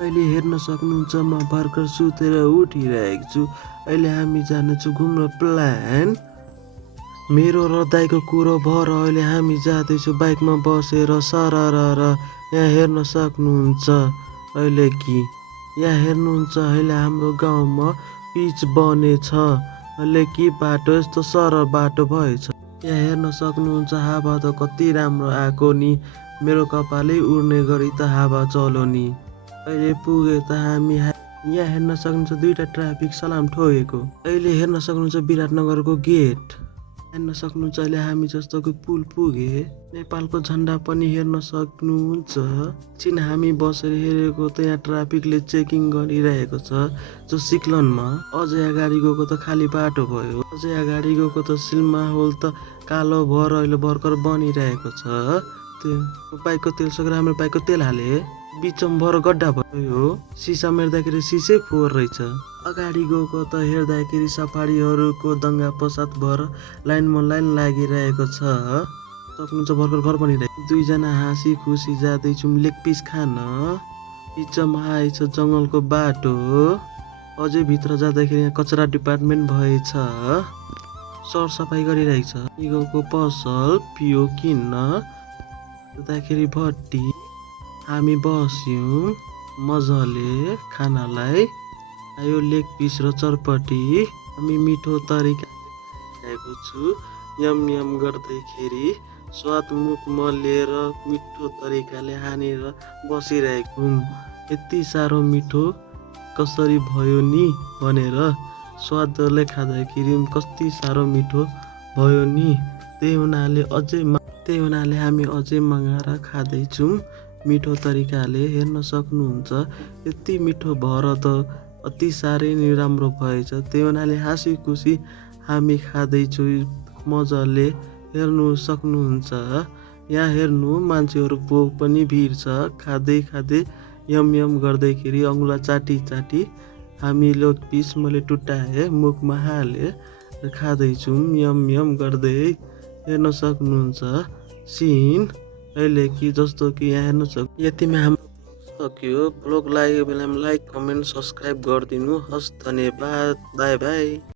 अहिले हेर्न सक्नुहुन्छ म भर्खर सुतेर उठिरहेको छु। अहिले हामी जानेछौँ घुम्न प्लान। मेरो र दाइको कुरो भएर अहिले हामी जाँदैछौँ बाइकमा बसेर सररर। यहाँ हेर्न सक्नुहुन्छ अहिले कि यहाँ हेर्नुहुन्छ अहिले हाम्रो गाउँमा पिच बनेछ। अहिले कि बाटो यस्तो सरल बाटो भएछ। यहाँ हेर्न सक्नुहुन्छ हावा त कति राम्रो आएको नि। मेरो कपालै उड्ने गरी त हावा चल्यो नि। अहिले पुगे त हामी यहाँ हेर्न सक्नुहुन्छ दुईटा ट्राफिक सलाम ठोकेको। अहिले हेर्न सक्नुहुन्छ विराटनगरको गेट। हेर्न सक्नुहुन्छ अहिले हामी जस्तोको पुल पुगे। नेपालको झन्डा पनि हेर्न सक्नुहुन्छ। एकछिन हामी बसेर हेरेको त यहाँ ट्राफिकले चेकिङ गरिरहेको छ जो सिक्लनमा। अझै अगाडि गएको त खाली बाटो भयो। अझै अगाडि गएको त सिल्मा होल त कालो भएर अहिले भर्खर बनिरहेको छ। त्यो बाइकको तेल सकेर हाम्रो बाइकको तेल हाले बिचमा भएर गड्डा भयो। सिसा हेर्दाखेरि सिसै फोहोर रहेछ। अगाडि गएको त हेर्दाखेरि सफारीहरूको दङ्गा पसाद भएर लाइनमा लाइन लागिरहेको छ। सक्नुहुन्छ भर्खर घर बनिरहेको। दुईजना हाँसी खुसी जाँदैछौँ लेग पिस खान। बिचमा आएछ जङ्गलको बाटो। अझै भित्र जाँदाखेरि यहाँ कचरा डिपार्टमेन्ट भएछ। सरसफाइ गरिरहेको छ। इगोको पसल पियो किन्न जाँदाखेरि भट्टी हामी बस्यौँ मजाले खानालाई। आयो लेग पिस र चरपटी। हामी मिठो तरिका खाएको छु यम यम गर्दैखेरि स्वाद मुखमा लिएर मिठो तरिकाले हानेर बसिरहेको। यति साह्रो मिठो कसरी भयो नि भनेर स्वादले खाँदाखेरि कति साह्रो मिठो भयो नि। त्यही हुनाले हामी अझै मगाएर खाँदैछौँ मिठो तरिकाले। हेर्न सक्नुहुन्छ यति मिठो भएर त अति साह्रै नै राम्रो भएछ। त्यही हुनाले हाँसी खुसी हामी खाँदैछौँ मजाले। हेर्नु सक्नुहुन्छ यहाँ हेर्नु मान्छेहरूको पनि भिड छ। खाँदै खाँदै यम यम गर्दैखेरि अङ्गुला चाटी चाटी हामी लेग पिस मैले टुटाएँ मुखमा हालेँ खाँदैछौँ यम यम गर्दै। हेर्न सक्नुहुन्छ सिन अहिले कि जस्तो कि यहाँ हेर्न सक्नु। यतिमा हाम्रो सक्यो। ब्लग लागेको बेलामा लाइक कमेन्ट सब्सक्राइब गरिदिनु हस्। धन्यवाद। By by.